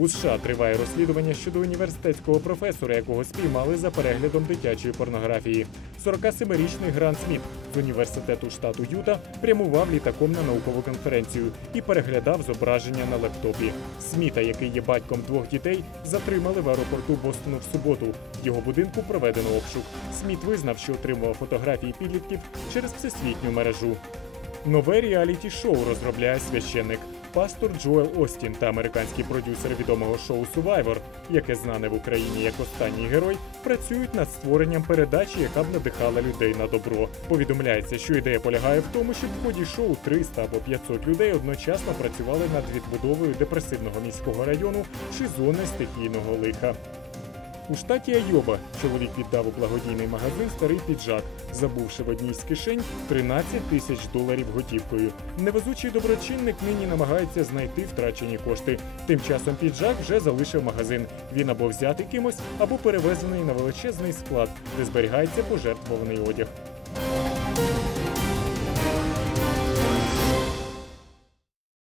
У США триває розслідування щодо університетського професора, якого спіймали за переглядом дитячої порнографії. 47-річний Грант Сміт з університету штату Юта прямував літаком на наукову конференцію і переглядав зображення на лептопі. Сміта, який є батьком двох дітей, затримали в аеропорту Бостону в суботу. Його будинку проведено обшук. Сміт визнав, що отримував фотографії підлітків через всесвітню мережу. Нове реаліті-шоу розробляє священник. Пастор Джоел Остін та американський продюсер відомого шоу Survivor, яке знане в Україні як останній герой, працюють над створенням передачі, яка б надихала людей на добро. Повідомляється, що ідея полягає в тому, щоб в ході шоу 300 або 500 людей одночасно працювали над відбудовою депресивного міського району чи зони стихійного лиха. У штаті Айова чоловік віддав у благодійний магазин старий піджак, забувши в одній з кишень 13 тисяч доларів готівкою. Невезучий доброчинник нині намагається знайти втрачені кошти. Тим часом піджак вже залишив магазин. Він або взятий кимось, або перевезений на величезний склад, де зберігається пожертвований одяг.